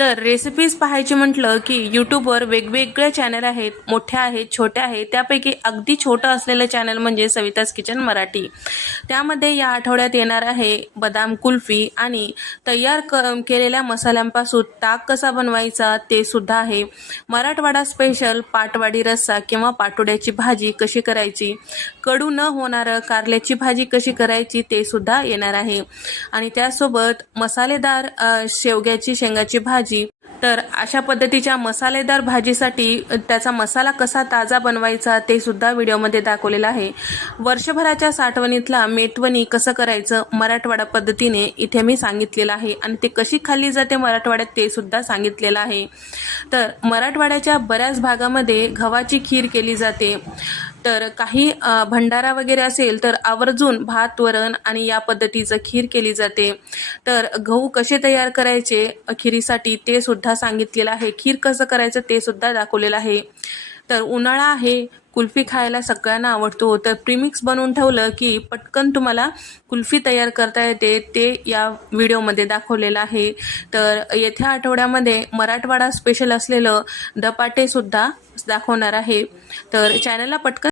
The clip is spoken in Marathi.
तर रेसिपीज पाहायची म्हटलं की यूट्यूबवर वेगवेगळे चॅनल आहेत, मोठ्या आहेत, छोट्या आहेत. त्यापैकी अगदी छोटं असलेलं चॅनल म्हणजे सविताज किचन मराठी. त्यामध्ये या आठवड्यात येणार आहे बदाम कुल्फी आणि तयार केलेल्या मसाल्यांपासून ताक कसा बनवायचा ते सुद्धा आहे. मराठवाडा स्पेशल पाटवाडी रस्सा किंवा पाटोड्याची भाजी कशी करायची, कडू न होणारं कारल्याची भाजी कशी करायची ते सुद्धा येणार आहे. आणि त्यासोबत मसालेदार शेवग्याची शेंगाची भाजी. तर अशा पद्धतीच्या मसालेदार भाजीसाठी त्याचा मसाला कसा ताजा बनवायचा ते सुद्धा व्हिडिओमध्ये दाखवलेलं आहे. वर्षभराच्या साठवणीतला मेटवणी कसं करायचं मराठवाडा पद्धतीने इथे मी सांगितलेलं आहे आणि ते कशी खाल्ली जाते मराठवाड्यात ते सुद्धा सांगितलेलं आहे. तर मराठवाड्याच्या बऱ्याच भागामध्ये गव्हाची खीर केली जाते. तर काही भंडारा वगैरे असेल तर आवर्जून भात वरण आणि या पद्धतीचं खीर केली जाते. तर गहू कसे तयार करायचे खिरीसाठी ते सुद्धा सांगितलेलं आहे. खीर कसं करायचं ते सुद्धा दाखवलेलं आहे. तर उन्हाळा आहे, कुल्फी खायला सगळ्यांना आवडतो. तर प्रीमिक्स बनवून ठेवलं की पटकन तुम्हाला कुल्फी तयार करता येते, ते या व्हिडिओमध्ये दाखवलेलं आहे. तर येत्या आठवड्यामध्ये मराठवाडा स्पेशल असलेलं धपाटे सुद्धा दाखवणार आहे. तर चॅनलला पटकन